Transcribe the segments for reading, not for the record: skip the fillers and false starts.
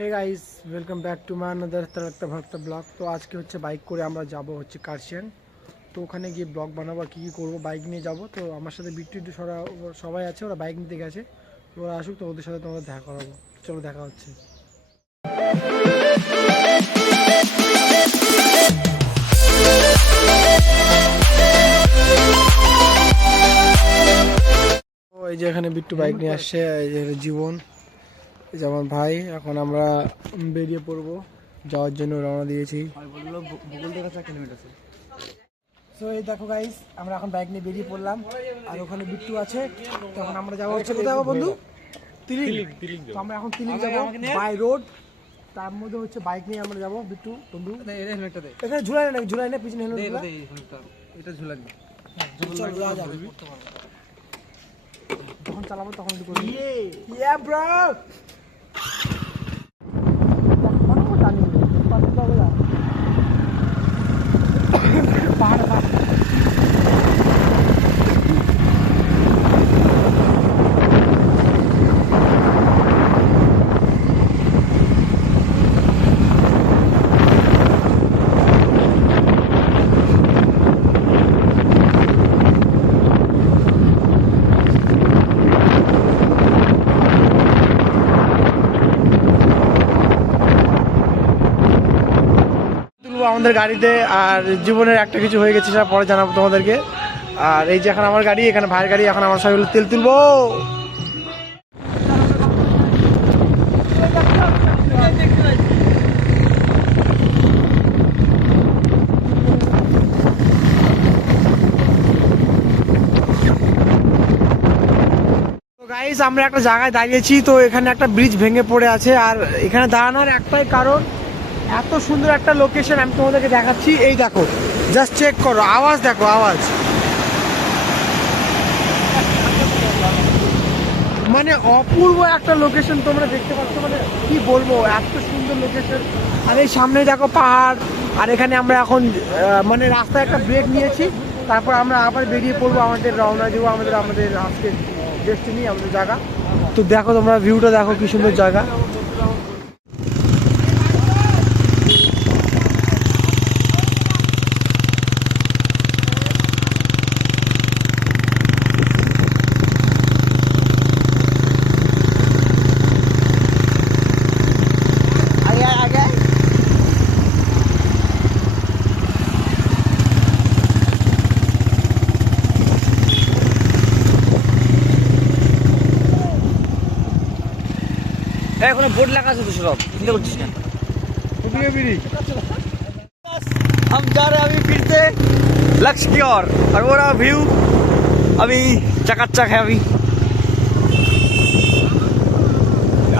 Hey guys, welcome back to my another তারকটা ভক্ত vlog. তো আজকে হচ্ছে বাইক করে আমরা যাব হচ্ছে কার্শিয়াং। তো ওখানে গিয়ে ব্লগ বানাবো আর কী করবো, বাইক নিয়ে যাব। তো আমার সাথে বিট্টু সবাই আছে, ওরা বাইক নিতে গেছে। তো ওরা আসুক, তো ওদের সাথে তোমাদের দেখা করাবো। চলো দেখা হচ্ছে। এই যে এখানে বিট্টু বাইক নিয়ে আসছে, এই যে জীবন, এই যে আমার ভাই। এখন আমরা বেরিয়ে পড়বো, যাওয়ার জন্য রওনা দিয়েছি। তো এই দেখো গাইস, আমরা এখন বাইক নিয়ে বেরিয়ে পড়লাম, আর ওখানে বিট্টু আছে। তখন আমরা যাবো হচ্ছে কোথায় যাবো বন্ধু? তিলিং। তো আমরা এখন তিলিং যাবো বাই রোড। তার মধ্যে হচ্ছে বাইক নিয়ে আমরা যাবো। বিট্টু বন্ধু এখানে ঝুলাই না, ঝুলাই না, পিছনে হেলমেট এটা ঝুলাই। যখন চালাবো তখন একটু করবি। ইয়া ব্রো, পাহাড় পাহাড়। আমাদের গাড়িতে আর জীবনের একটা কিছু হয়ে গেছে, সেটা পরে জানাবো তোমাদেরকে। আর এই যে এখন আমার গাড়ি, এখানে ভাইয়ের গাড়ি, এখন আমার সবাই তেল তুলবো। গাইস, আমরা একটা জায়গায় দাঁড়িয়েছি। তো এখানে একটা ব্রিজ ভেঙে পড়ে আছে, আর এখানে দাঁড়ানোর একটাই কারণ, এত সুন্দর একটা লোকেশন আমি তোমাদেরকে দেখাচ্ছি। এই দেখো, জাস্ট চেক করো, আওয়াজ দেখো, আওয়াজ মানে অপূর্ব একটা লোকেশন তোমরা দেখতে পাচ্ছ। মানে কি বলবো, এত সুন্দর লোকেশন। আর এই সামনে দেখো পাহাড়, আর এখানে আমরা এখন মানে রাস্তায় একটা ব্রেক নিয়েছি। তারপর আমরা আবার বেরিয়ে পড়বো, আমাদের রওনা দেবো আমাদের আজকে ডেস্টিনি, আমাদের জায়গা। তো দেখো তোমরা ভিউটা দেখো, কি সুন্দর জায়গা। এখন बोर्ड लगा আছে তো সব চিন্তা করছিস না। हम जा रहे हैं अभी फिर से लक्ष्य की ओर, और वो रहा व्यू अभी चकाचक है अभी।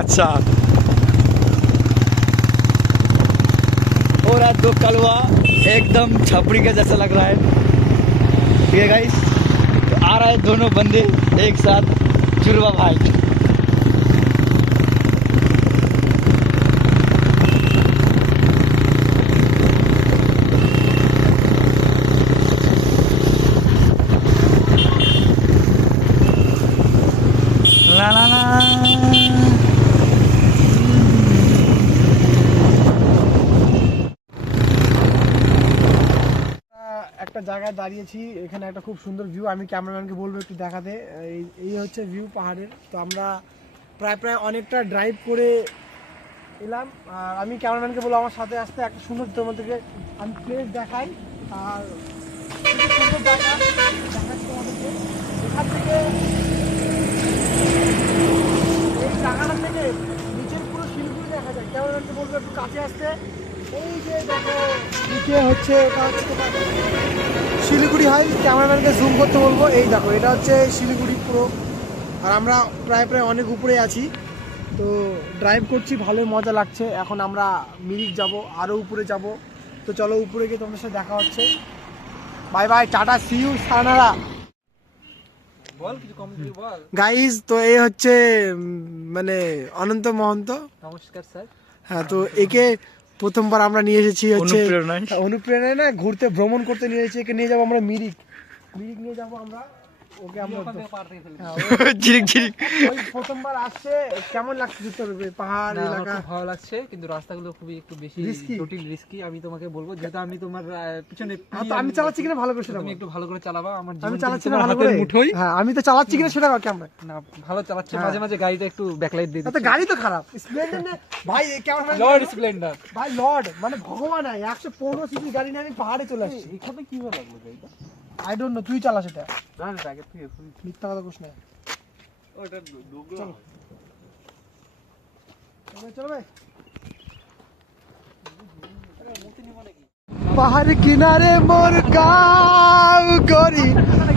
अच्छा, हो रहा है दो कलवा, एकदम छपरी का जैसा लग रहा है। ठीक है गाइस, तो आ रहा है दोनों बंदे एक साथ, चुरवा भाई। ला ला ला। একটা জায়গায় দাঁড়িয়েছি, এখানে একটা খুব সুন্দর ভিউ। আমি ক্যামেরাম্যানকে বলবো একটু দেখাতে। এই হচ্ছে ভিউ পাহাড়ের। তো আমরা প্রায় অনেকটা ড্রাইভ করে এলাম। আর আমি ক্যামেরাম্যানকে বলবো আমার সাথে আসতে, একটা সুন্দর তোমাদেরকে আমি প্লেস দেখাই। আর সুন্দর জায়গা দেখাচ্ছি তোমাদেরকে। এখান থেকে, এই জায়গাটা থেকে নিচের পুরো শিলিগুড়ি দেখা যায়। ক্যামেরাম্যানকে বলবো একটু কাছে আসতে। এই যে দেখো নিচে হচ্ছে, এটা হচ্ছে তোমার শিলিগুড়ি হয়। ক্যামেরাম্যানকে জুম করতে বলবো। এই দেখো, এটা হচ্ছে শিলিগুড়ি পুরো। আর আমরা প্রায় অনেক উপরে আছি। তো ড্রাইভ করছি, ভালোই মজা লাগছে। এখন আমরা মিরিক যাব, আরও উপরে যাব। তো চলো উপরে গিয়ে তোমাদের সাথে দেখা হচ্ছে। Bye bye, tata, see you, সায়নারা। গাইজ, তো এই হচ্ছে মানে অনন্ত মহন্ত। নমস্কার স্যার। হ্যাঁ, তো একে প্রথমবার আমরা নিয়ে এসেছি হচ্ছে অনুপ্রেরণায় না, ঘুরতে ভ্রমণ করতে নিয়ে এসেছি। একে নিয়ে যাবো আমরা মিরিক নিয়ে যাবো আমরা। ওকে আমরা ঝিরিক ঝিরিক ওই প্রথমবার আসছে, কেমন লাগছে তোর পাহাড় না, আমার এলাকা? খুব ভালো লাগছে, কিন্তু রাস্তাগুলো খুবই একটু বেশি Risky? জটিল, রিস্কি। আমি তোমাকে বলবো, যেহেতু আমি তোমার পিছনে হ্যাঁ, তো আমি চালাচ্ছি কিনা ভালো করে সেটা তুমি বল। একটু ভালো করে চালাবা। আমার আমি জীবন চালাচ্ছি কিন্তু না তোমার ভালো হাতের করে? মুঠোই। হ্যাঁ, আমি তো চালাচ্ছি কিনা সেটা ক্যামেরা। না, ভালো চালাচ্ছে। হ্যাঁ। মাঝে মাঝে গাড়িটা একটু ব্যাকলাইট দিয়ে তো দিচ্ছে। গাড়ি তো খারাপ, স্প্লেন্ডার না ভাই, ক্যামেরা লর্ড স্প্লেন্ডার। ভাই, লর্ড মানে ভগবান। 115 সিসি গাড়ি নিয়ে আমি পাহাড়ে চলে আসছি। এখানে কিভাবে লাগলো গাড়িটা? আই ডোন্ট নো, তুই চালা সেটা। না না, আগে থেকে মিথ্যা কথা কোস না। ওটা ডুগলো। চলো চলো ভাই। पहाड़ किनारे मोर गाँव गोरी,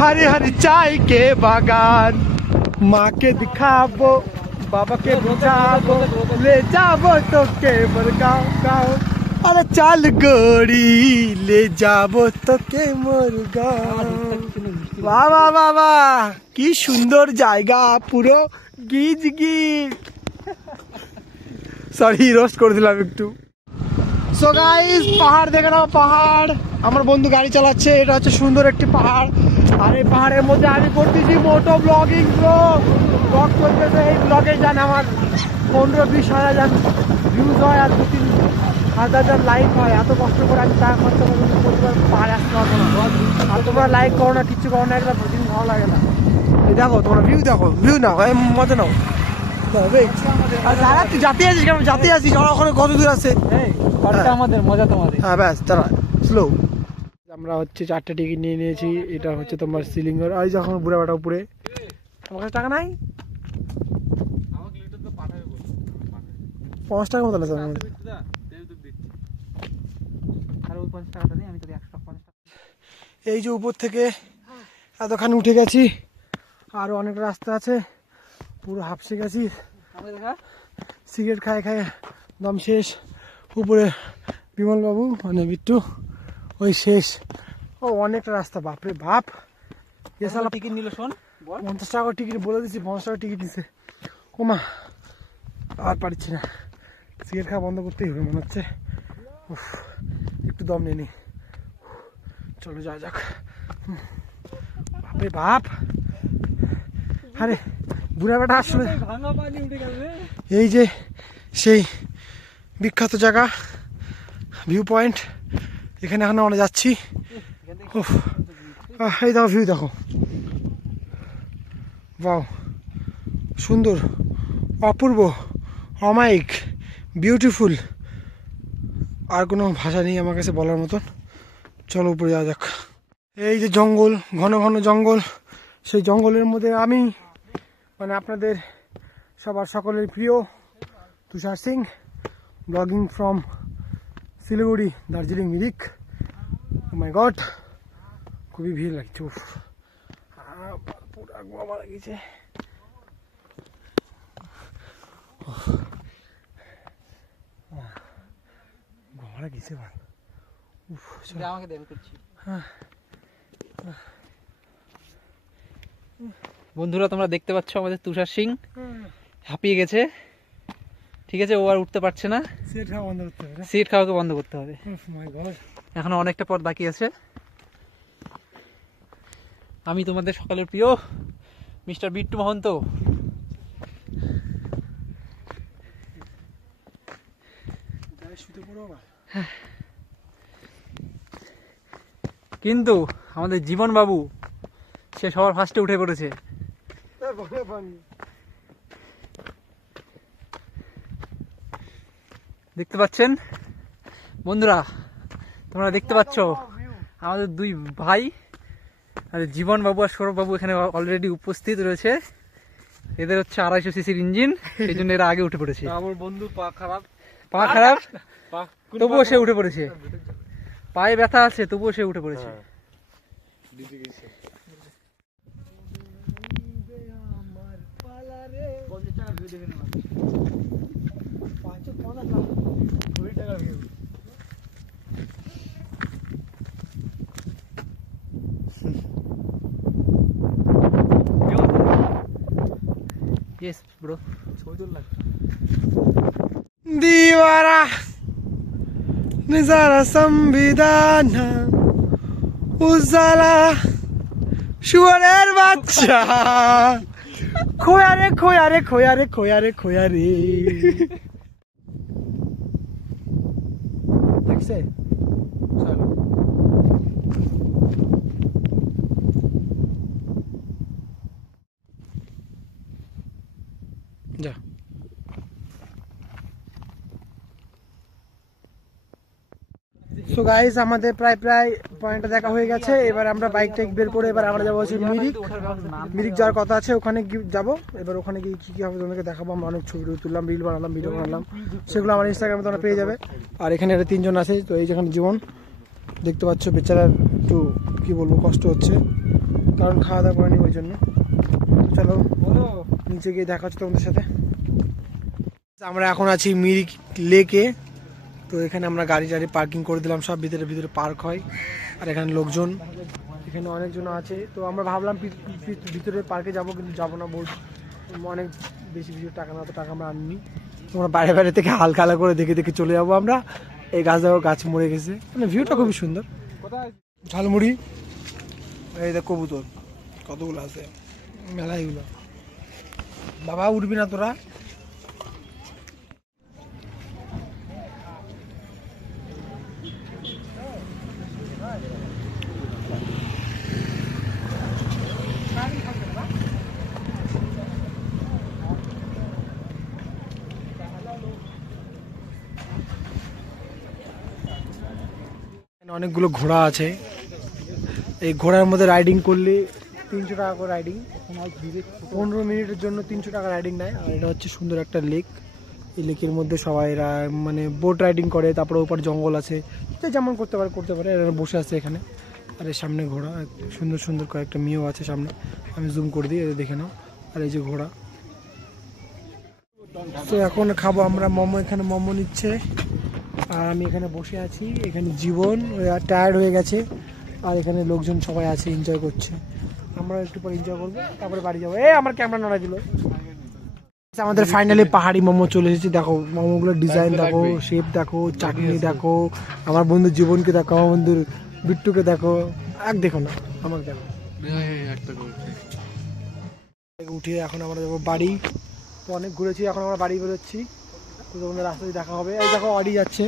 हरी हरी चाय के बागान। माँ के दिखाबो, बाबा के बुझाबो, ले जाबो तो के मोर गाँव गाँव। अरे चल गोरी, ले जाबो तो के मोर गाँव। वाह वाह वाह वाह, की सुंदर জায়গা, পুরো গিজ গিজ। সরি, রোস্ট করে দিলাম একটু। সো গাইস, পাহাড় দেখে নাও, পাহাড়। আমার বন্ধু গাড়ি চালাচ্ছে, এটা হচ্ছে সুন্দর একটি পাহাড়। আর এই পাহাড়ের মধ্যে আমি করতেছি মোটো ব্লগিং। ব্লগ করতেছে, এই ব্লগে যান আমার 15-20 হাজার ভিউজ হয় আর 2-3 হাজার লাইক হয়। এত কষ্ট করে আমি টাকা খরচ করে প্রতিবার পাহাড়ে আসতে পারবো না। আর তোমরা লাইক করো না, কিচ্ছু করো না, এগুলো প্রতিদিন ভালো লাগে না। এই দেখো, তোমরা ভিউ দেখো, ভিউ নাও, মজা নাও। আর দাদা, তুই জাতি আছিস কেন? জাতি আছিস, ওরা ওখানে কত দূর আছে? পার্কটা আমাদের, মজা তোমাদের। হ্যাঁ ব্যাস, তারা স্লো। আমরা হচ্ছে 4টে টিকিট নিয়ে নিয়েছি। এটা হচ্ছে তোমার সিলিঙ্গর। আর যখন বুড়া বাটা উপরে, আমার কাছে টাকা নাই। 5 টাকা মতো আছে আমার মধ্যে। আর ওই 50 টাকাটা নেই, আমি তোকে 150 টাকা। এই যে উপর থেকে এতখানি উঠে গেছি, আরো অনেক রাস্তা আছে, পুরো হাঁপসে গেছি। আমাকে দেখা। সিগারেট খায় খায় দম শেষ। উপরে বিমল বাবু মানে বিট্টু, ওই শেষ। ও অনেকটা রাস্তা, বাপরে বাপ। এ শালা টিকিট নিল, শোন বল। 50 টাকা টিকিট বলে দিচ্ছি, 50 টাকা টিকিট নিছে। ওমা, আর পারছি না, সিগারেট খাওয়া বন্ধ করতেই হবে মনে হচ্ছে। উফ, একটু দম নিয়ে নি। চলো যাওয়া যাক। বাপরে বাপ। আরে বুড়া বেটা আসলে ভাঙা পানি উঠে গেছে। এই যে সেই বিখ্যাত জায়গা, ভিউ পয়েন্ট, এখানে এখন আমরা যাচ্ছি। উফ, এই দেখো ভিউ দেখো, বাও, সুন্দর, অপূর্ব, অমায়িক, বিউটিফুল। আর কোনো ভাষা নেই আমার কাছে বলার মতন। চলো উপরে যাওয়া যাক। এই যে জঙ্গল, ঘন ঘন জঙ্গল, সেই জঙ্গলের মধ্যে আমি মানে আপনাদের সবার সকলের প্রিয় তুষার সিং, ব্লগিং from Siliguri, Darjeeling Mirik. Oh my god, খুবই ভিড় লাগছে। উফ, পুরা গোয়া মারা গেছে। গোয়া গেছে ভাই। উফ, চলো। আমাকে দেবে করছি। বন্ধুরা, তোমরা দেখতে পাচ্ছ আমাদের তুষার সিং হাঁপিয়ে গেছে। ঠিক আছে, ও আর উঠতে পারছে না, সিগারেট খাওয়া বন্ধ করতে হবে। সিট খাওয়াকে বন্ধ করতে হবে। মাই গড, এখনো অনেকটা পথ বাকি আছে। আমি তোমাদের সকালের প্রিয় মিস্টার বিট্টু মহন্ত। শুতে পড়ো আবার। কিন্তু আমাদের জীবন বাবু, সে সবার ফার্স্টে উঠে পড়েছে। দেখতে পাচ্ছেন বন্ধুরা, তোমরা দেখতে পাচ্ছ আমাদের দুই ভাই, আর জীবন বাবু আর সৌরভ বাবু এখানে অলরেডি উপস্থিত রয়েছে। এদের হচ্ছে 250 সিসির ইঞ্জিন, সেই জন্য এরা আগে উঠে পড়েছে। আমার বন্ধু পা খারাপ, তবুও সে উঠে পড়েছে। পায়ে ব্যথা আছে, তবুও সে উঠে পড়েছে। Yes, bro. दीवारा नजारा संविधान उजाला শুয়ারের বাচ্চা খোয়া রে খোয়া রে খোয়া রে খোয়া রে খোয়া রে দেখছে চলো যা সো গাইস আমাদের প্রায় পয়েন্টটা দেখা হয়ে গেছে। এবার আমরা বাইক টাইক বের করে এবার আমরা যাবো হচ্ছে মিরিক যাওয়ার কথা আছে, ওখানে যাব। এবার ওখানে গিয়ে কী কী হবে তোমাকে দেখাবো। আমরা অনেক ছবি তুললাম, রিল বানালাম, ভিডিও বানালাম, সেগুলো আমার ইনস্টাগ্রামে তোমরা পেয়ে যাবে। আর এখানে একটা 3 জন আছে, তো এই যেখানে জীবন দেখতে পাচ্ছ, বেচারার একটু কী বলবো কষ্ট হচ্ছে, কারণ খাওয়া দাওয়া করেনি ওই জন্য। চলো নিচে গিয়ে দেখা হচ্ছে তোমাদের সাথে। আমরা এখন আছি মিরিক লেকে, তো এখানে আমরা গাড়ি টাড়ি পার্কিং করে দিলাম, সব ভিতরে পার্ক হয়। আর এখানে লোকজন, এখানে অনেকজন আছে। তো আমরা ভাবলাম ভিতরে পার্কে যাব, কিন্তু যাবো না, বহুত অনেক বেশি টাকা না, তো টাকা আমরা আনিনি। তোমরা বাইরে থেকে হালকা করে দেখে চলে যাবো আমরা। এই গাছ মরে গেছে, মানে ভিউটা খুবই সুন্দর। ঝালমুড়ি, এই দেখ কবুতর কতগুলো আছে, মেলাইগুলো। বাবা উঠবি না তোরা? অনেকগুলো ঘোড়া আছে, এই ঘোড়ার মধ্যে রাইডিং করলে 300 টাকা করে রাইডিং, 15 মিনিটের জন্য 300 টাকা রাইডিং নেয়। আর এটা হচ্ছে সুন্দর একটা লেক, এই লেকের মধ্যে সবাই মানে বোট রাইডিং করে। তারপরে ওপর জঙ্গল আছে, যেমন করতে পারে। এরা বসে আছে এখানে। আর এর সামনে ঘোড়া, সুন্দর কয়েকটা মেয়েও আছে সামনে, আমি জুম করে দিই, এটা দেখে নাও। আর এই যে ঘোড়া। তো এখন খাবো আমরা মোমো, এখানে মোমো নিচ্ছে। আর আমি এখানে বসে আছি, এখানে জীবন টায়ার্ড হয়ে গেছে। আর এখানে লোকজন সবাই আছে, এনজয় করছে। আমরা একটু পর এনজয় করবো, তারপরে বাড়ি যাবো। আমার ক্যামেরা নড়া দিল। আমাদের ফাইনালি পাহাড়ি মোমো চলে এসেছি। দেখো মোমোগুলোর ডিজাইন দেখো, শেপ দেখো, চাটনি দেখো, আমার বন্ধু জীবনকে দেখো, আমার বন্ধুর বিট্টুকে দেখো। দেখো না, আমাকে দেখো। উঠে এখন আমরা যাবো বাড়ি। তো অনেক ঘুরেছি, এখন আমরা বাড়ি বেরোচ্ছি। তো তোমাদের রাস্তায় দেখা হবে। এই দেখো অডি যাচ্ছে।